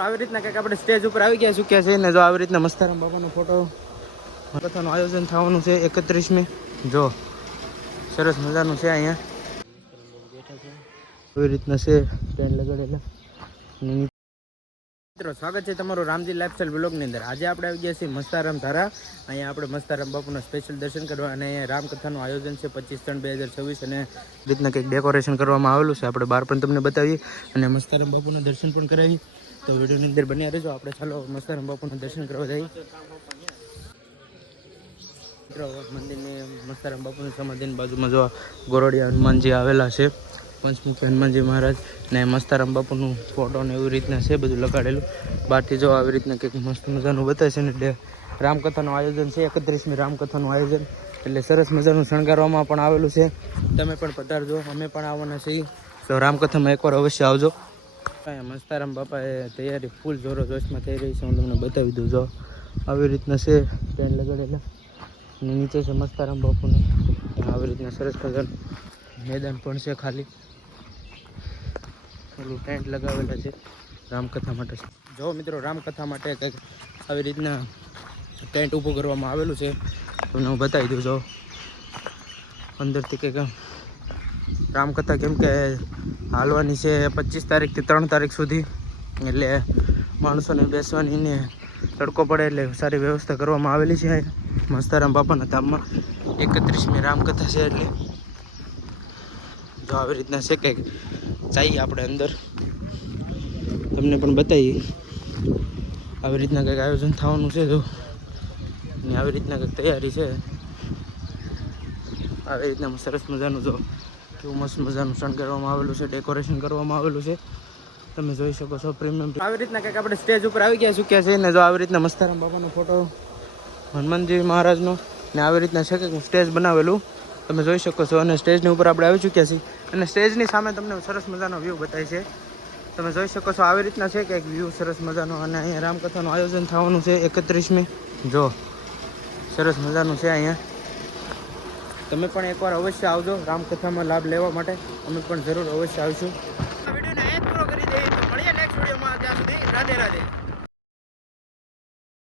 આવી રીતના કંઈક આપણે સ્ટેજ ઉપર આવી ગયા ચૂક્યા છે ને જો આવી રીતના મસ્તારામ બાપાનો ફોટો કથાનું આયોજન થવાનું છે 31મી જો સરસ મજાનું છે અહીંયા આવી રીતના છે સ્ટેન્ડ લગાડેલા મિત્રો સ્વાગત છે તમારું રામજી લાઈફસ્ટાઈલ બ્લોગની અંદર આજે આપણે આવી ગયા છીએ મસ્તારામ ધારા અહીંયા આપણે મસ્તારામ બાપુના સ્પેશિયલ દર્શન કરવા અને અહીંયા રામકથાનું આયોજન છે 25/3/2026 અને રીતના કંઈક ડેકોરેશન કરવામાં આવેલું છે આપણે બહાર પણ તમને બતાવીએ અને મસ્તારામ બાપુના દર્શન પણ કરાવીએ તો વિડીયોની અંદર બન્યા રહેજો આપણે ચાલો મસ્તારામ બાપુના દર્શન કરવા જઈએ મિત્રો મંદિરની મસ્તારામ બાપુની સમાધિની બાજુમાં જો ગોરડિયા હનુમાનજી આવેલા છે પંચમુખી હનુમાનજી મહારાજ ને મસ્તારામ બાપુનું ફોટો ને એવી રીતના છે બધું લગાડેલું બહારથી જો આવી રીતના કંઈક મસ્ત મજાનું બતાવે છે ને રામકથાનું આયોજન છે 31મી રામકથાનું આયોજન એટલે સરસ મજાનું શણગારવામાં પણ આવેલું છે તમે પણ પધારજો અમે પણ આવવાના છીએ તો રામકથામાં એકવાર અવશ્ય આવજો મસ્તારામ બાપાએ તૈયારી ફૂલ જોરો જોશમાં થઈ રહી છે હું તમને બતાવી દઉં જો આવી રીતના છે સ્ટેન્ડ લગાડેલા અને નીચે છે મસ્તારામ બાપુનું આવી રીતના સરસ મજાનું મેદાન પણ છે ખાલી પેલું ટેન્ટ લગાવેલા છે રામકથા માટે જો મિત્રો રામકથા માટે કંઈક આવી રીતના ટેન્ટ ઊભું કરવામાં આવેલું છે તમને હું બતાવી દઉં જો અંદરથી કંઈક રામકથા કેમ કે હાલવાની છે 25 તારીખથી 3 તારીખ સુધી એટલે માણસોને બેસવાની ને તડકો પડે એટલે સારી વ્યવસ્થા કરવામાં આવેલી છે મસ્તારામ બાપાના ધામમાં 31મી રામકથા છે એટલે જો આવી રીતના છે કંઈક જઈએ આપણે અંદર તમને પણ બતાવીએ આવી રીતના કંઈક આયોજન થવાનું છે જો ને આવી રીતના કંઈક તૈયારી છે આવી રીતના સરસ મજાનું જો કેવું મસ્ત મજાનું શણગારવામાં આવેલું છે ડેકોરેશન કરવામાં આવેલું છે તમે જોઈ શકો છો પ્રીમિયમ આવી રીતના કંઈક આપણે સ્ટેજ ઉપર આવી ગયા ચૂક્યા છે ને જો આવી રીતના મસ્તારામ બાપાનો ફોટો હનુમાનજી મહારાજનો ને આવી રીતના છે કંઈક સ્ટેજ બનાવેલું તમે જોઈ શકો છો અને સ્ટેજની ઉપર આપણે આવી ચૂક્યા છીએ અને સ્ટેજની સામે તમને સરસ મજાનો વ્યૂ બતાવે છે તમે જોઈ શકો છો આવી રીતના છે કંઈક વ્યૂ સરસ મજાનો અને અહીંયા રામકથાનું આયોજન થવાનું છે 31મી જો સરસ મજાનું છે અહીંયા તમે પણ એકવાર અવશ્ય આવજો રામકથામાં લાભ લેવા માટે અમે પણ જરૂર અવશ્ય આવીશું આ વિડીયોને અહીં પૂરો કરી દઈએ તો મળીએ નેક્સ્ટ વિડીયોમાં ત્યાં સુધી રાધે રાધે